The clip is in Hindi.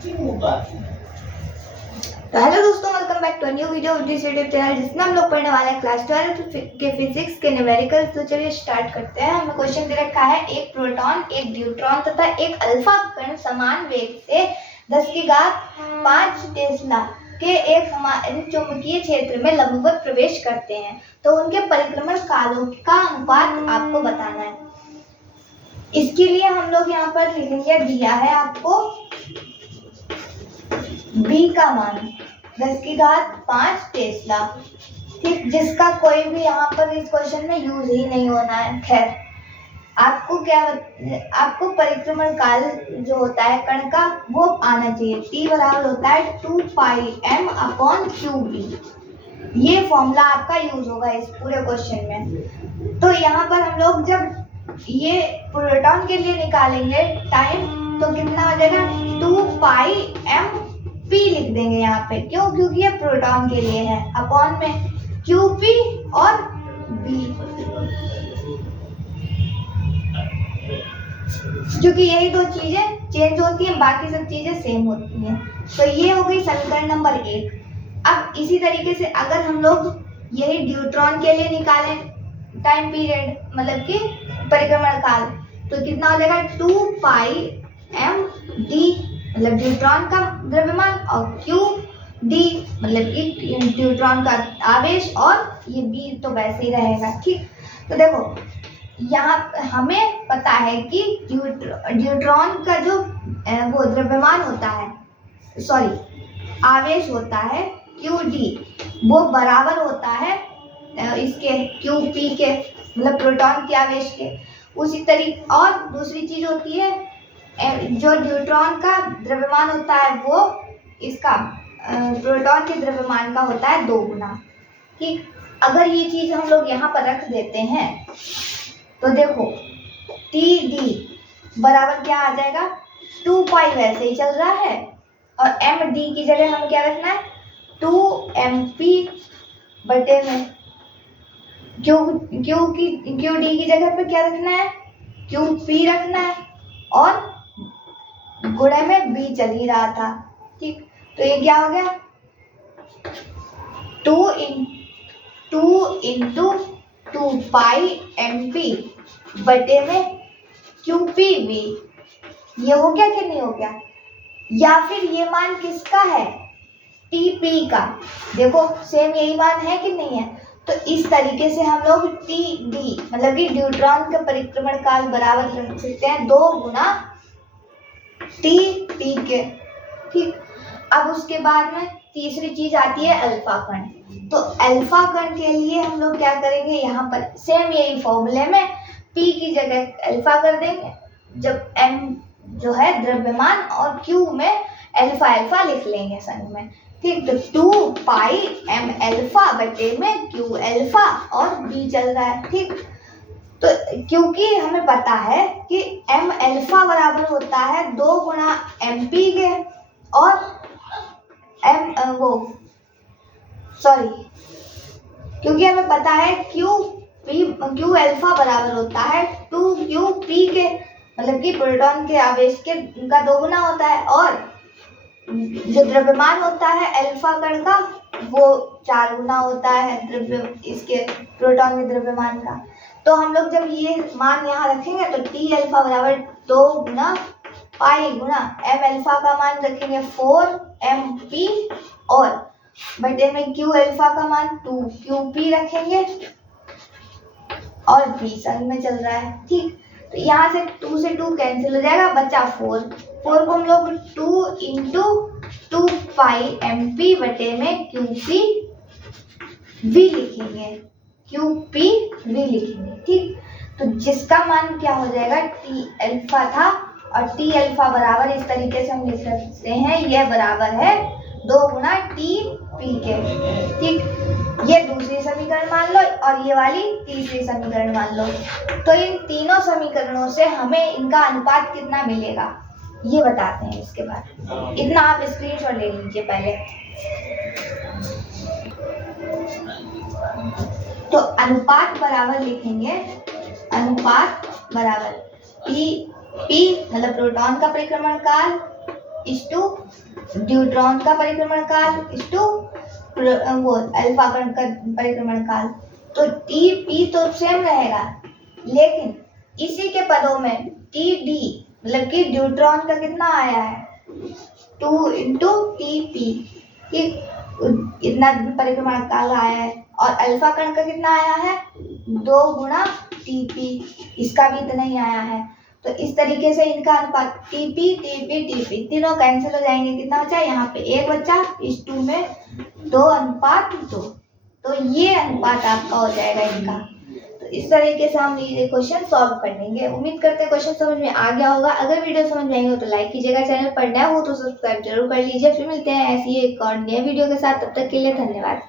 तो हेलो दोस्तों, welcome back to new video this YouTube channel जिसमें हम लोग पढ़ने वाले हैं क्लास 12 के फिजिक्स के न्यूमेरिकल। तो चलिए स्टार्ट करते हैं। हमें क्वेश्चन दे रखा है एक प्रोटॉन, एक न्यूट्रॉन तथा एक अल्फा कण समान वेग से 10⁵ टेस्ला के एक समान चुंबकीय क्षेत्र में लंबवत प्रवेश करते हैं, तो उनके परिक्रमण कालों का अनुपात आपको बताना है। इसके लिए हम लोग यहाँ पर लिखेंगे, दिया है आपको b का मान 10⁵ टेस्ला, ठीक, जिसका कोई भी यहाँ पर इस क्वेश्चन में यूज ही नहीं होना है। खैर, आपको परिक्रमण काल जो होता है कण का वो आना चाहिए। t बराबर होता है 2πm/qb। ये फॉर्मूला आपका यूज होगा इस पूरे क्वेश्चन में। तो यहाँ पर हम लोग जब ये प्रोटॉन के लिए निकालेंगे टाइम, तो कितना हो जाएगा 2πm p लिख देंगे यहाँ पे। क्यों? क्योंकि ये प्रोटॉन के लिए है, अपॉन में qp और b, क्योंकि यही दो चीजें चेंज होती हैं, बाकी सब चीजें सेम होती हैं। तो ये हो गई समीकरण नंबर 1। अब इसी तरीके से अगर हम लोग यही न्यूट्रॉन के लिए निकालें टाइम पीरियड, मतलब कि परिक्रमण काल, तो कितना हो जाएगा 2πmd, मतलब न्यूट्रॉन का द्रव्यमान, और qd मतलब कि न्यूट्रॉन का आवेश, और ये b तो वैसे ही रहेगा, ठीक। तो देखो, यहाँ हमें पता है कि न्यूट्रॉन का जो वो द्रव्यमान होता है, सॉरी आवेश होता है qd, वो बराबर होता है इसके qp के, मतलब प्रोटॉन के आवेश के। उसी तरीके और दूसरी चीज होती है, जो न्यूट्रॉन का द्रव्यमान होता है वो इसका प्रोटॉन के द्रव्यमान का होता है 2 गुना, ठीक। अगर ये चीज हम लोग यहाँ पर रख देते हैं तो देखो td बराबर क्या आ जाएगा, 2π वैसे ही चल रहा है, और md की जगह हम क्या रखना है 2mp बटे में qd की जगह पे क्या रखना है qp रखना है, और गुणे में b चल ही रहा था, ठीक। तो ये क्या हो गया 2 × 2πmp बटे में qpv। ये हो गया कि नहीं हो गया? या फिर ये मान किसका है, tp का। देखो सेम यही मान है कि नहीं है? तो इस तरीके से हम लोग td मतलब कि न्यूट्रॉन का परिक्रमण काल बराबर रख सकते हैं 2 गुना tp के, ठीक। अब उसके बाद में तीसरी चीज आती है अल्फा कण। तो अल्फा कण के लिए हम लोग क्या करेंगे, यहाँ पर सेम यही फॉर्मूले में p की जगह अल्फा कर देंगे, जब m जो है द्रव्यमान और q में अल्फा लिख लेंगे संग में, ठीक। तो 2πm बटे में q अल्फा, और b चल रहा है, ठीक। तो क्योंकि हमें पता है कि m अल्फा बराबर होता है 2 गुना mp के, और क्योंकि हमें पता है q अल्फा बराबर होता है 2qp के, मतलब कि प्रोटॉन के आवेश के का 2 गुना होता है, और जो द्रव्यमान होता है अल्फा कण का वो 4 गुना होता है इसके प्रोटॉन के द्रव्यमान का। तो हम लोग जब ये मान यहाँ रखेंगे तो t अल्फा बराबर 2 गुना पाई गुना m अल्फा का मान रखेंगे 4mp, और बटे में q अल्फा का मान 2qp रखेंगे, और b संग में चल रहा है, ठीक। तो यहाँ से 2 से 2 कैंसिल हो जाएगा, बचा 4 को हम लोग 2 × 2πmp बटे में qpv लिखेंगे, ठीक। तो जिसका मान क्या हो जाएगा, t अल्फा था, और t अल्फा बराबर इस तरीके से हम लिख सकते हैं, यह बराबर है 2 गुना tp के, ठीक। ये दूसरी समीकरण मान लो, और ये वाली तीसरी समीकरण मान लो। तो इन तीनों समीकरणों से हमें इनका अनुपात कितना मिलेगा ये बताते हैं इसके बाद। इतना आप स्क्रीनशॉट ले लीजिए पहले। तो अनुपात बराबर लिखेंगे, अनुपात बराबर p मतलब प्रोटॉन का परिक्रमण काल इस टू न्यूट्रॉन का परिक्रमण काल इस टू वो अल्फा कण का परिक्रमण काल। तो टी पी तो सेम रहेगा, लेकिन इसी के पदों में टी डी मतलब कि न्यूट्रॉन का कितना आया है 2 इंटू टी पी, इतना परिक्रमण काल आया है। और अल्फा कण का कितना आया है 2 गुणा टी पी, इसका भी इतना ही आया है। तो इस तरीके से इनका अनुपात टीपी टीपी टीपी तीनों कैंसिल हो जाएंगे। कितना बचा यहाँ पे 1 बचा, इस 2 में 2:2। तो ये अनुपात आपका हो जाएगा इनका। तो इस तरीके से हम ये क्वेश्चन सॉल्व कर लेंगे। उम्मीद करते हैं क्वेश्चन समझ में आ गया होगा। अगर वीडियो समझ में आई हो तो लाइक कीजिएगा, चैनल पर नया हो तो सब्सक्राइब जरूर कर लीजिए। फिर मिलते हैं ऐसी एक और नए वीडियो के साथ, तब तक के लिए धन्यवाद।